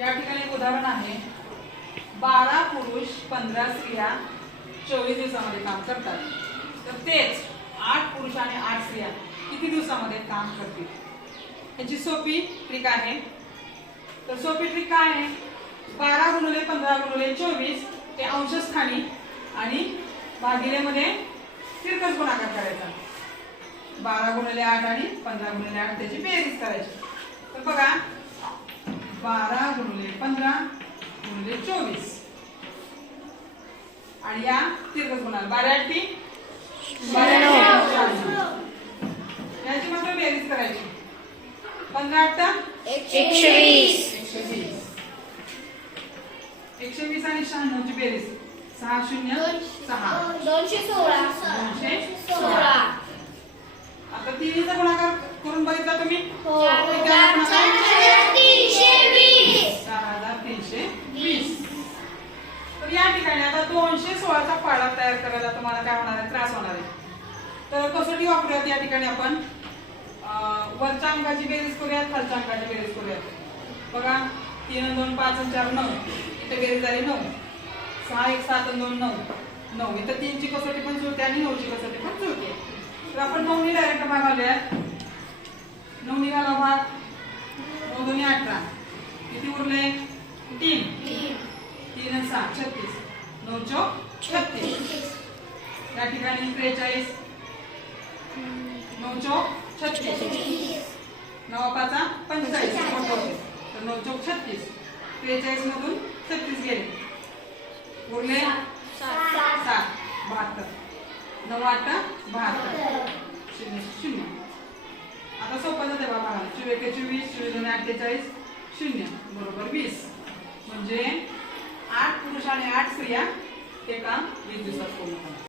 या ठिकाणी एक उदाहरण आहे, 12 पुरुष 15 स्त्रिया 24 दिवसामध्ये काम करतात. तर तेच 8 पुरुष आणि 8 स्त्रिया किती दिवसामध्ये काम करतील? याची सोपी ट्रिक आहे. तर सोपी ट्रिक काय आहे? 12 गुणिले 15 गुणिले 24 ते अंशस्थानी आणि भागिले मध्ये तिरकस गुणाकार करायचा. 12 गुणिले 8 आणि 15 गुणिले 8 त्याची बेरीज करायची. तर बघा, 12 गुणिले 15 गुणिले 24 आणि या तिरकस गुणाकार 12 याची मात्र बेरीज करायची. 15 120 120 आणि 96 ची बेरीज 6 0 6 216 आता तिन्हीचा गुणाकार करून बघितला तुम्ही? 4320. तर या ठिकाणी आता 216चा पाढा तयार करायला तुम्हाला काय होणार आहे? त्रास होणार आहे. तर कसोटी वापरूयात. या ठिकाणी आपण वरच्या अंकाची बेरीज करूयात, खालच्या अंकाची बेरीज करूयात. बघा, 3 2 5 4 9 इथे बेरीज झाली 9. 6 1 7 2 9 9. इथं 3 ची कसोटी पण जुळते आणि 9 ची कसोटी पण जुळते. तर आपण 9 नी डायरेक्ट भाग घालूयात. 9 नी घाला भाग. 9 2 18. किती उरले? 3 3 आणि 6 36. 9 चौक 36. या ठिकाणी 43. 9 चौक 36. 9 5 45. तर 9 चौक 36. 43 मधून 36 गेले, उरले 7 72. 9 8 72. 0 0. आता सोपं जाते बाबा. 24 24 24 48 0 बरोबर 20. म्हणजे 8 पुरुष आणि 8 स्त्रिया हे काम 20 दिवसात पूर्ण करतात.